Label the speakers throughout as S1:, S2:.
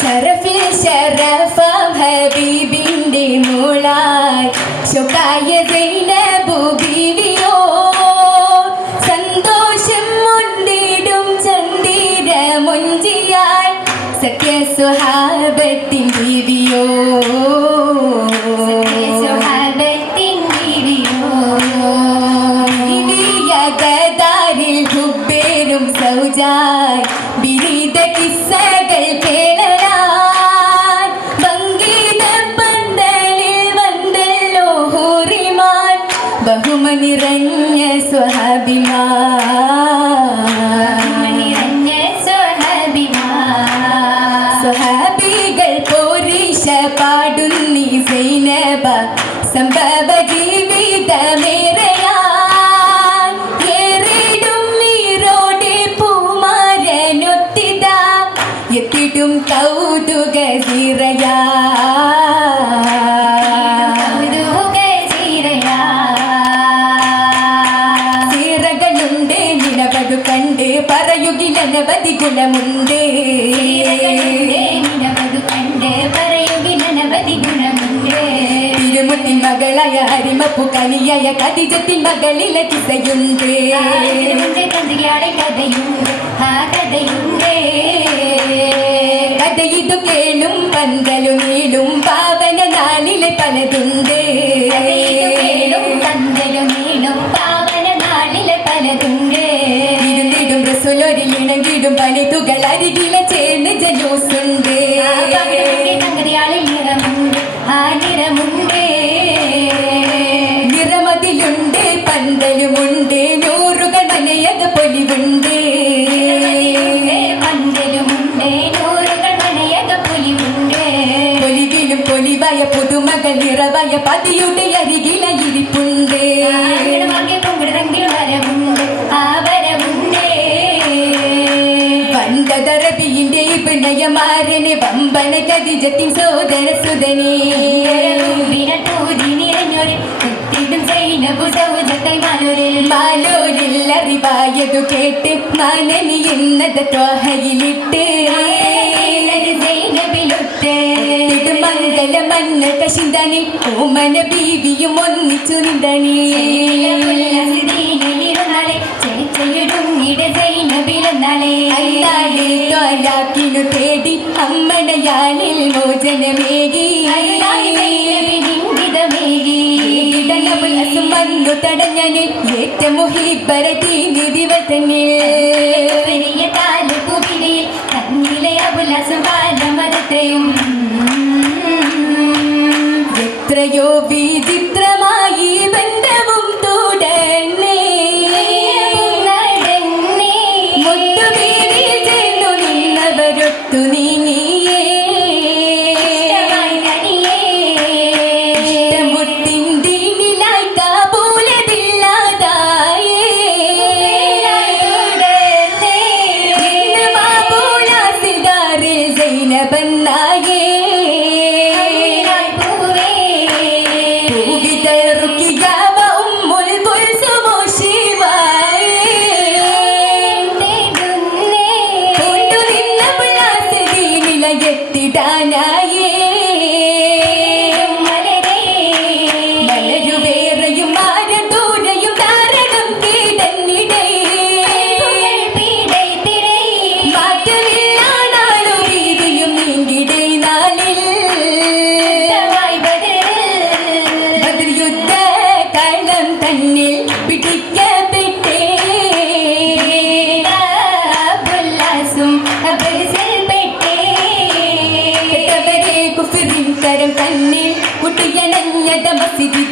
S1: ഷറഫിൽ ഷറഫാം ഹബീബിന്റെ മോളായി. ശുകായ സൈനബു നിറഞ്ഞ സ്വഹാബിമാൻ ഗുണമുണ്ട്
S2: നിരവധി കണ്ട് പറയുകിലനവധി ഗുണമുണ്ട്.
S1: തിരുമുത്തിൻ മകളായ അരിമപ്പു കനിയായ കതിജത്തിൻ മകളില കിസയുണ്ട്.
S2: കഥയാളെ കഥയുണ്ട്. ആ കഥയുണ്ട്.
S1: കഥ ഇതു കേളും പന്തലു നീളും പാവന നാളിലെ പലതുണ്ട്. പിണയമാരന് വമ്പന കതിജത്തിൻ സോദര സുതനേ കേട്ട് മാനനി എന്നത് ത്വാഹയിലിട്ട്.
S2: സൈനബിലൊട്ട്
S1: മംഗല മന്ന കശിന്തനി ഓമന ബീവിയും ഒന്നിച്ചു നിന്തണി അമ്മടയാലിൽ മോചനമേകി. ഇടനബുൽ വന്നു തടഞ്ഞന് ഏറ്റ തീനി ദിവസനിൽ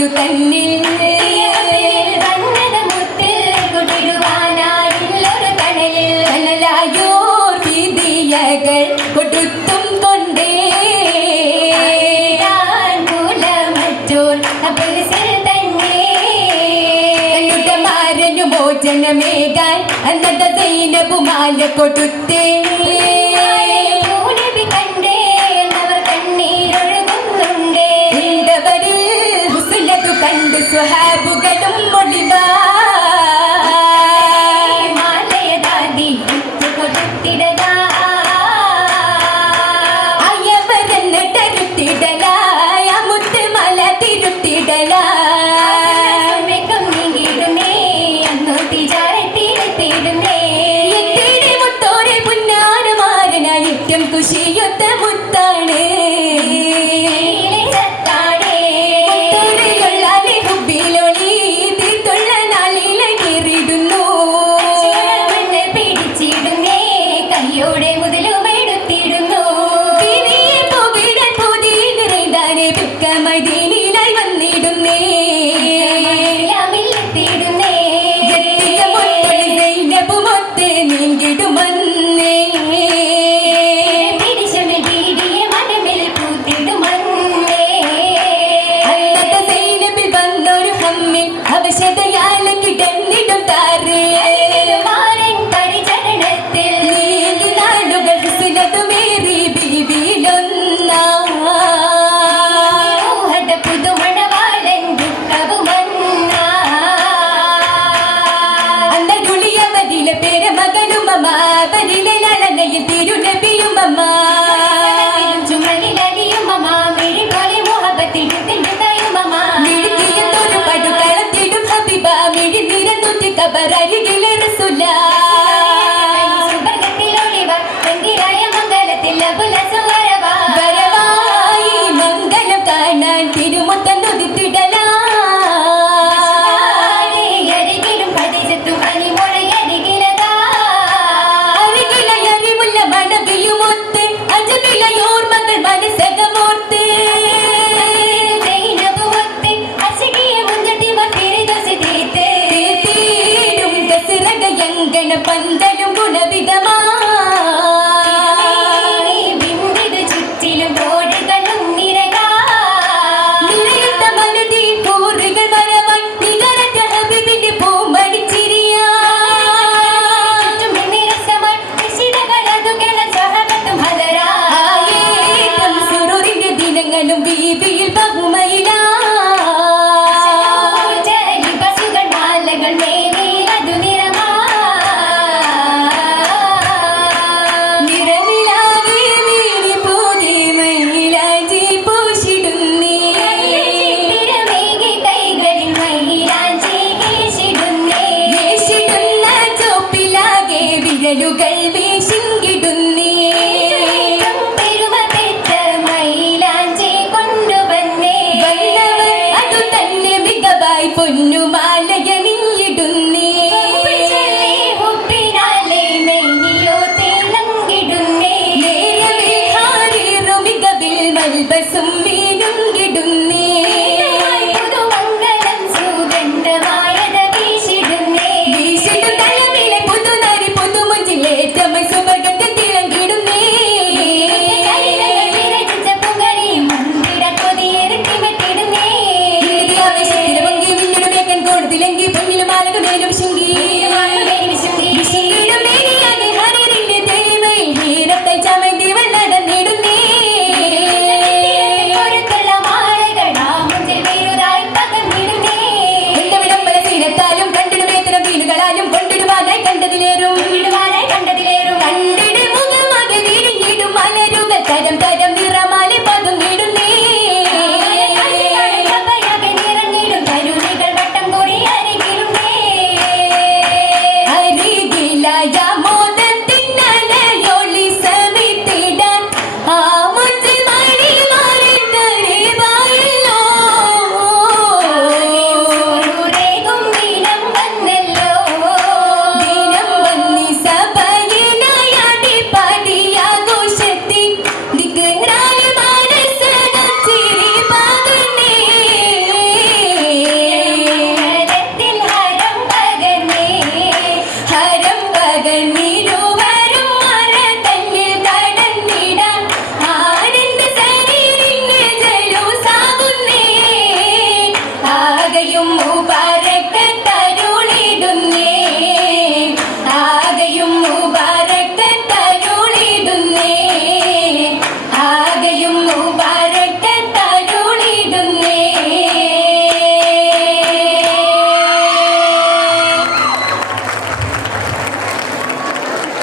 S1: മസിദിതു തന്നിൽ കൊടുത്തും കൊണ്ടേ മോചനമേകാൻ അന്നത്തെ കൊടുത്തേ. சுஹாப் கடும் முடிவா மாலையதாதி
S2: கொடுத்திடதா